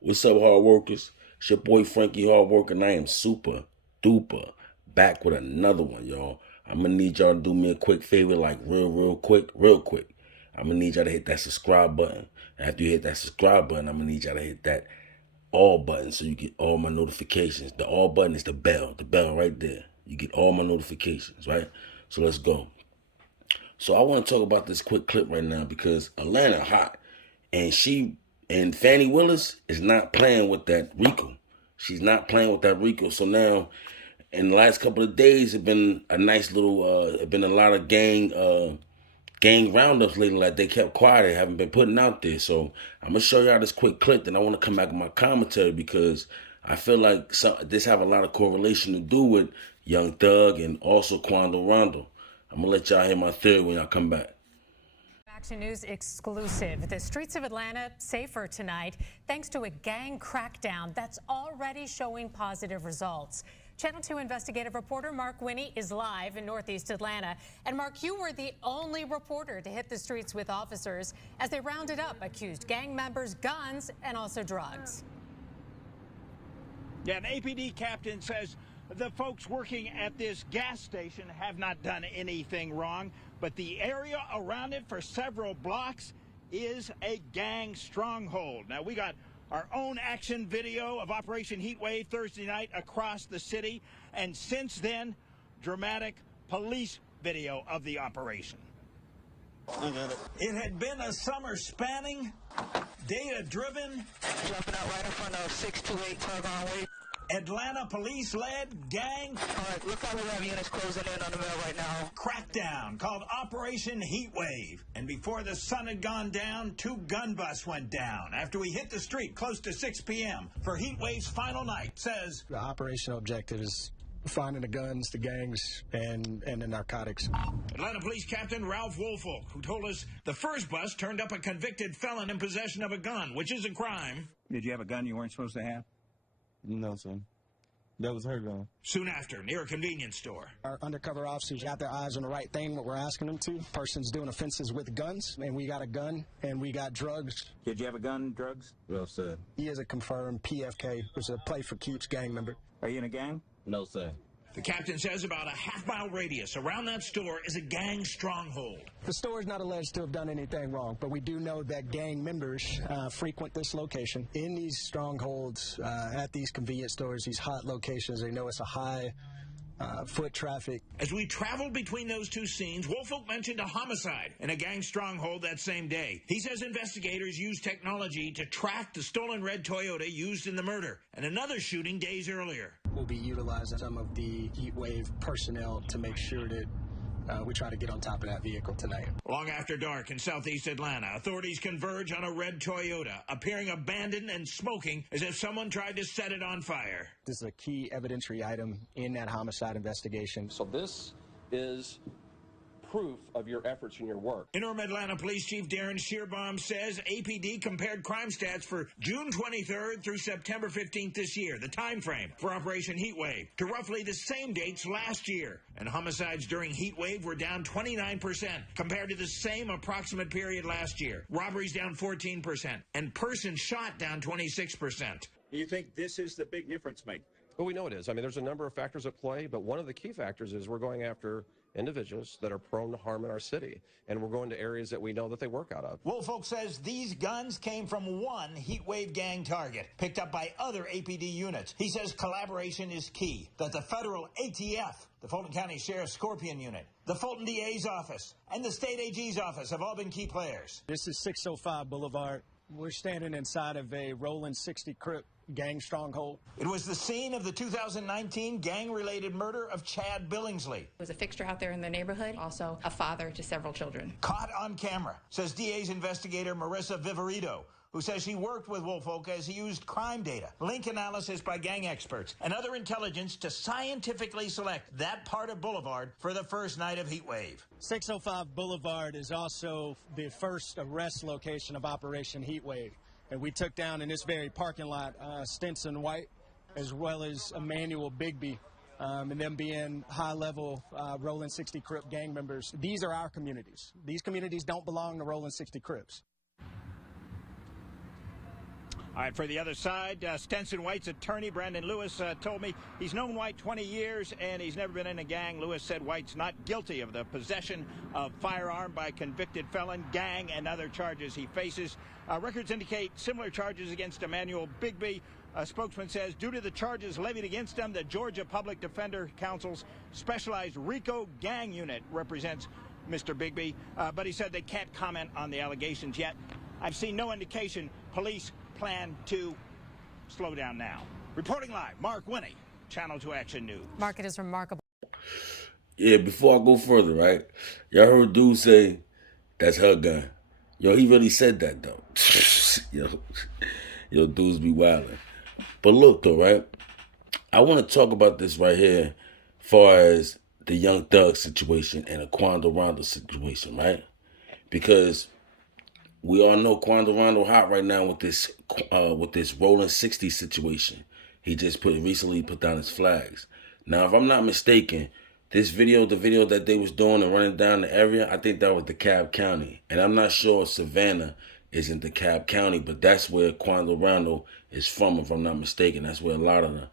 What's up, hard workers? It's your boy Frankie Hardworker, and I am super duper back with another one, y'all. I'm gonna need y'all to do me a quick favor, like real quick. I'm gonna need y'all to hit that subscribe button. After you hit that subscribe button, I'm gonna need y'all to hit that all button so you get all my notifications. The all button is the bell right there. You get all my notifications, right? So let's go. So I want to talk about this quick clip right now because Atlanta hot, and FANI WILLIS is not playing with that RICO. She's not playing with that RICO. So now, in the last couple of days, it's been a nice little, it's been a lot of gang roundups lately. Like, they kept quiet, they haven't been putting out there. So I'm gonna show y'all this quick clip, then I want to come back with my commentary because I feel like this have a lot of correlation to do with Young Thug and also Quando Rondo. I'm gonna let y'all hear my theory when y'all come back. Action News exclusive. The streets of Atlanta safer tonight thanks to a gang crackdown that's already showing positive results. Channel 2 investigative reporter Mark Winnie is live in Northeast Atlanta. And Mark, you were the only reporter to hit the streets with officers as they rounded up accused gang members, guns, and also drugs. Yeah, an APD captain says the folks working at this gas station have not done anything wrong, but the area around it for several blocks is a gang stronghold. Now, we got our own action video of Operation Heatwave Thursday night across the city, and since then, dramatic police video of the operation. It had been a summer spanning, data-driven, jumping out right in front of 628 Tug on Way. Atlanta police-led gang. All right, look how we have units closing in on the mill right now. Crackdown called Operation Heatwave. And before the sun had gone down, 2 gun busts went down after we hit the street close to 6 p.m. for Heatwave's final night, says the operational objective is finding the guns, the gangs, and the narcotics. Atlanta Police Captain Ralph Woolfolk, who told us the first bus turned up a convicted felon in possession of a gun, which is a crime. Did you have a gun you weren't supposed to have? No, son. That was her gun. Soon after, near a convenience store. Our undercover officers got their eyes on the right thing, what we're asking them to. Person's doing offenses with guns, and we got a gun, and we got drugs. Did you have a gun, drugs? Well said. He is a confirmed PFK, which is a Play for Keeps gang member. Are you in a gang? No, sir. The captain says about a half-mile radius around that store is a gang stronghold. The store is not alleged to have done anything wrong, but we do know that gang members frequent this location. In these strongholds, at these convenience stores, these hot locations, they know it's a high foot traffic. As we traveled between those two scenes, Woolfolk mentioned a homicide in a gang stronghold that same day. He says investigators used technology to track the stolen red Toyota used in the murder and another shooting days earlier. We'll be utilizing some of the Heatwave personnel to make sure that we try to get on top of that vehicle tonight. Long after dark in southeast Atlanta, authorities converge on a red Toyota, appearing abandoned and smoking as if someone tried to set it on fire. This is a key evidentiary item in that homicide investigation. So this is proof of your efforts and your work. Interim Atlanta Police Chief Darren Shearbaum says APD compared crime stats for June 23rd through September 15th this year, the time frame for Operation Heatwave, to roughly the same dates last year. And homicides during Heatwave were down 29% compared to the same approximate period last year. Robberies down 14% and persons shot down 26%. Do you think this is the big difference maker? Well, we know it is. I mean, there's a number of factors at play, but one of the key factors is we're going after individuals that are prone to harm in our city, and we're going to areas that we know that they work out of. Woolfolk says these guns came from one Heatwave gang target, picked up by other APD units. He says collaboration is key, that the federal ATF, the Fulton County Sheriff's Scorpion Unit, the Fulton DA's office, and the state AG's office have all been key players. This is 605 Boulevard. We're standing inside of a rolling 60 CRIPS gang stronghold. It was the scene of the 2019 gang-related murder of Chad Billingsley. Was a fixture out there in the neighborhood, also a father to several children. Caught on camera, says DA's investigator Marissa Viverito, who says she worked with Woolfolk as he used crime data, link analysis by gang experts, and other intelligence to scientifically select that part of Boulevard for the first night of Heatwave. 605 Boulevard is also the first arrest location of Operation Heatwave. And we took down in this very parking lot Stinson White, as well as Emmanuel Bigby, and them being high-level Rolling 60 Crip gang members. These are our communities. These communities don't belong to Rolling 60 Crips. All right, for the other side, Stenson White's attorney, Brandon Lewis, told me he's known White 20 years and he's never been in a gang. Lewis said White's not guilty of the possession of firearm by convicted felon, gang, and other charges he faces. Records indicate similar charges against Emmanuel Bigby. A spokesman says due to the charges levied against him, the Georgia Public Defender Council's specialized RICO gang unit represents Mr. Bigby. But he said they can't comment on the allegations yet. I've seen no indication police plan to slow down now. Reporting live, Mark Winnie, Channel 2 Action News. Mark, it is remarkable. Yeah, before I go further, right? Y'all heard dude say, that's her gun. Yo, he really said that, though. Yo, dudes be wildin'. But look, though, right? I want to talk about this right here as far as the Young Thug situation and the Quando Rondo situation, right? Because we all know Quando Rondo hot right now with this rolling 60 situation. He just recently put down his flags. Now, if I'm not mistaken, this video, the video that they was doing and running down the area, I think that was DeKalb County. And I'm not sure if Savannah is in DeKalb County, but that's where Quando Rondo is from, if I'm not mistaken. That's where a lot of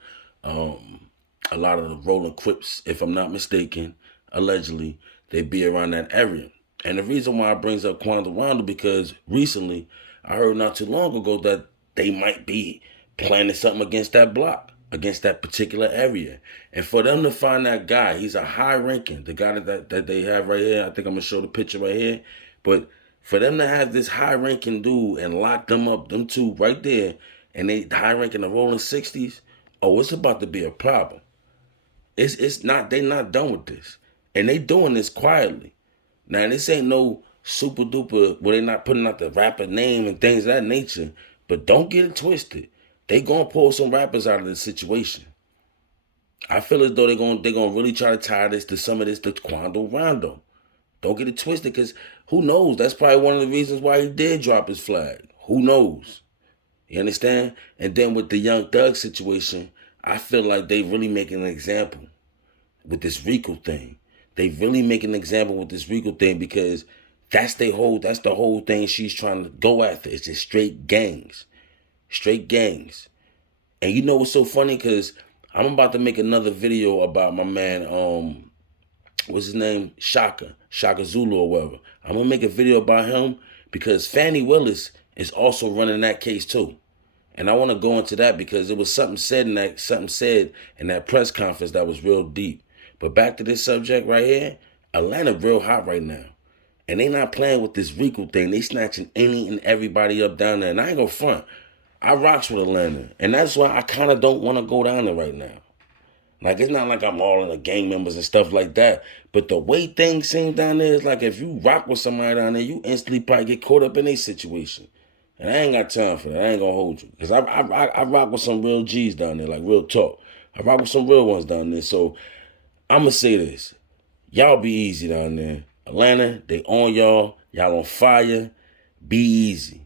the rolling Crips, if I'm not mistaken, allegedly, they be around that area. And the reason why I brings up Quando Rondo, because recently I heard not too long ago that they might be planning something against that block, against that particular area. And for them to find that guy, he's a high ranking, the guy that they have right here, I think I'm going to show the picture right here. But for them to have this high ranking dude and lock them up, them two right there, and they high ranking the rolling 60s, oh, it's about to be a problem. It's not, they not done with this. And they doing this quietly. Now, this ain't no super duper where they not putting out the rapper name and things of that nature, but don't get it twisted. They gonna pull some rappers out of this situation. I feel as though they gonna really try to tie this to some of this to Quando Rondo. Don't get it twisted, because who knows? That's probably one of the reasons why he did drop his flag. Who knows? You understand? And then with the Young Thug situation, I feel like they really making an example with this RICO thing. They really make an example with this RICO thing, because that's the whole thing she's trying to go after. It's just straight gangs. Straight gangs. And you know what's so funny? Because I'm about to make another video about my man, what's his name? Shaka Zulu or whatever. I'm going to make a video about him because FANI WILLIS is also running that case too. And I want to go into that because it was something said in that press conference that was real deep. But back to this subject right here, Atlanta real hot right now. And they not playing with this RICO thing. They snatching any and everybody up down there. And I ain't gonna front. I rocks with Atlanta. And that's why I kind of don't want to go down there right now. Like, it's not like I'm all in the gang members and stuff like that. But the way things seem down there is like if you rock with somebody down there, you instantly probably get caught up in a situation. And I ain't got time for that. I ain't gonna hold you. Because I rock with some real G's down there, like real talk. I rock with some real ones down there. So I'm going to say this. Y'all be easy down there. Atlanta, they on y'all. Y'all on fire. Be easy.